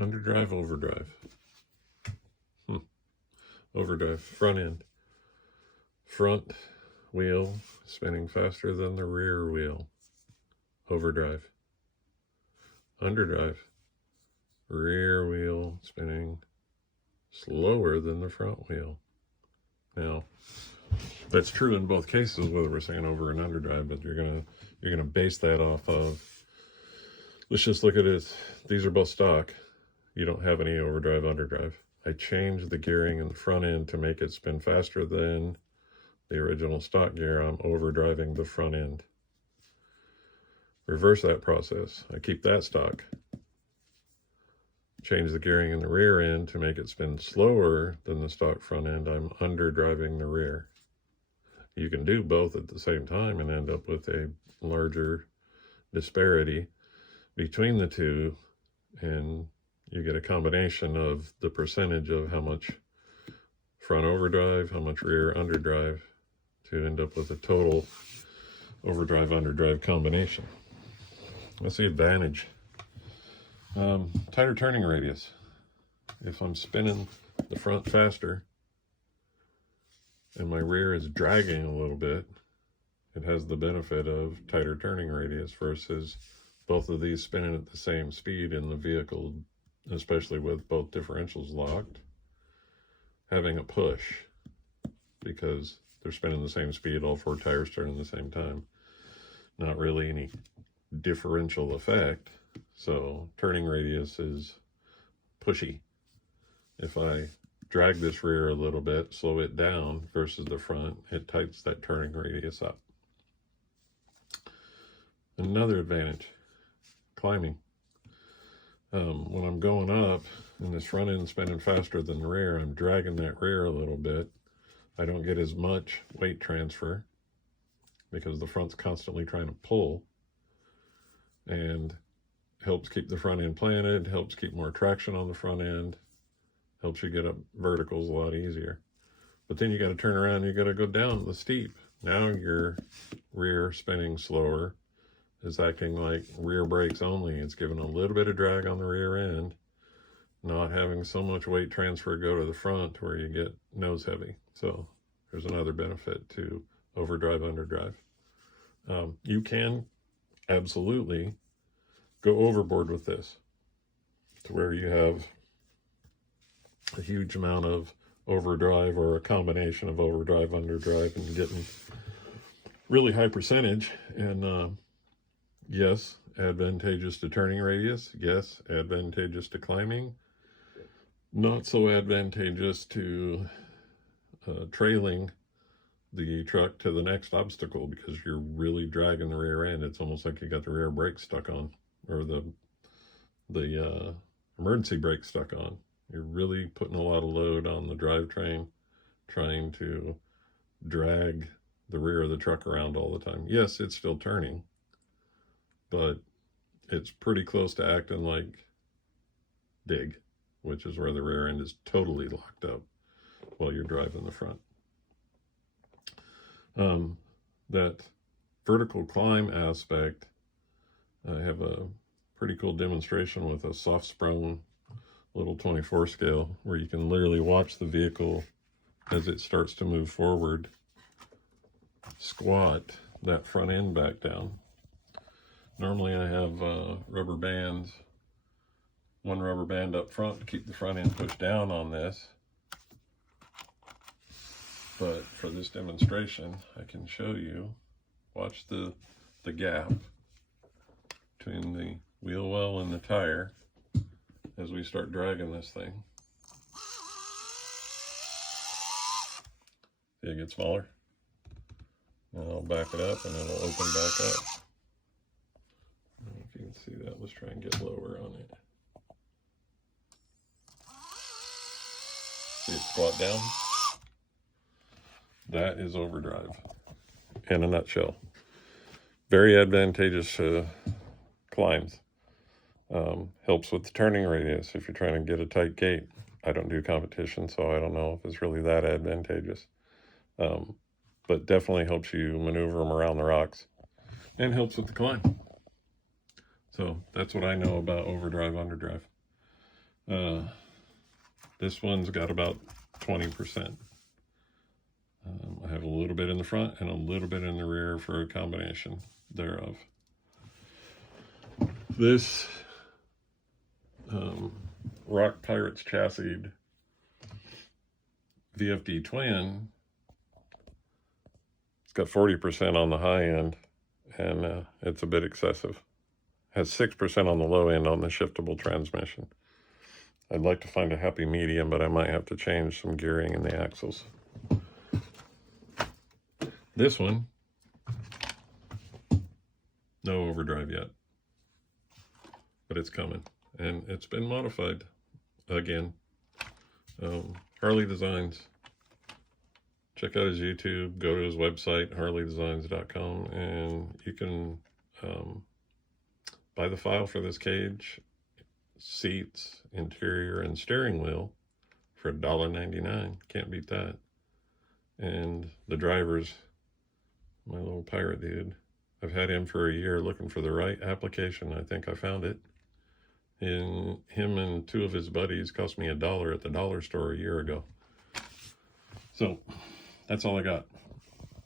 Underdrive, overdrive. Overdrive, front end. Front wheel spinning faster than the rear wheel. Overdrive. Underdrive. Rear wheel spinning slower than the front wheel. Now, that's true in both cases, whether we're saying over and underdrive, but you're gonna base that off of, let's just look at it. These are both stock. You don't have any overdrive, underdrive. I changed the gearing in the front end to make it spin faster than the original stock gear. I'm overdriving the front end. Reverse that process. I keep that stock. Change the gearing in the rear end to make it spin slower than the stock front end. I'm underdriving the rear. You can do both at the same time and end up with a larger disparity between the two, and you get a combination of the percentage of how much front overdrive, how much rear underdrive, to end up with a total overdrive underdrive combination. That's the advantage. Tighter turning radius. If I'm spinning the front faster and my rear is dragging a little bit, it has the benefit of tighter turning radius versus both of these spinning at the same speed in the vehicle, especially with both differentials locked, having a push because they're spinning the same speed, all four tires turning at the same time. Not really any differential effect, so turning radius is pushy. If I drag this rear a little bit, slow it down versus the front, it tightens that turning radius up. Another advantage, climbing. When I'm going up and this front end spinning faster than the rear, I'm dragging that rear a little bit. I don't get as much weight transfer because the front's constantly trying to pull, and helps keep the front end planted, helps keep more traction on the front end, helps you get up verticals a lot easier. But then you got to turn around, you got to go down the steep. Now your rear spinning slower is acting like rear brakes only. It's giving a little bit of drag on the rear end, not having so much weight transfer go to the front where you get nose heavy. So there's another benefit to overdrive, underdrive. You can absolutely go overboard with this to where you have a huge amount of overdrive or a combination of overdrive, underdrive, and getting really high percentage. And yes, advantageous to turning radius. Yes, advantageous to climbing. Not so advantageous to trailing the truck to the next obstacle because you're really dragging the rear end. It's almost like you got the rear brake stuck on, or the emergency brake stuck on. You're really putting a lot of load on the drivetrain, trying to drag the rear of the truck around all the time. Yes, it's still turning, but it's pretty close to acting like dig, which is where the rear end is totally locked up while you're driving the front. That vertical climb aspect, I have a pretty cool demonstration with a soft sprung little 24 scale where you can literally watch the vehicle as it starts to move forward squat that front end back down. Normally I have rubber bands, one rubber band up front to keep the front end pushed down on this. But for this demonstration, I can show you, watch the gap between the wheel well and the tire as we start dragging this thing. See it get smaller? And I'll back it up and it'll open back up. I don't know if you can see that. Let's try and get lower on it. See it squat down? That is overdrive in a nutshell. Very advantageous climbs. Helps with the turning radius if you're trying to get a tight gate. I don't do competition, so I don't know if it's really that advantageous. But definitely helps you maneuver them around the rocks and helps with the climb. So that's what I know about overdrive, underdrive. This one's got about 20%. I have a little bit in the front and a little bit in the rear for a combination thereof. This Rock Pirates chassis VFD twin, it's got 40% on the high end, and it's a bit excessive. Has 6% on the low end on the shiftable transmission. I'd like to find a happy medium, but I might have to change some gearing in the axles. This one, no overdrive yet, but it's coming, and it's been modified again. Harley Designs. Check out his YouTube, go to his website, harleydesigns.com, and you can buy the file for this cage, seats, interior, and steering wheel for $1.99. Can't beat that. And the drivers, my little pirate dude, I've had him for a year looking for the right application. I think I found it. And him and two of his buddies cost me $1 at the dollar store a year ago. So that's all I got.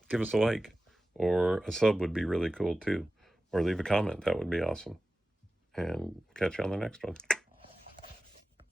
Give us a like, or a sub would be really cool too. Or leave a comment, that would be awesome. And catch you on the next one.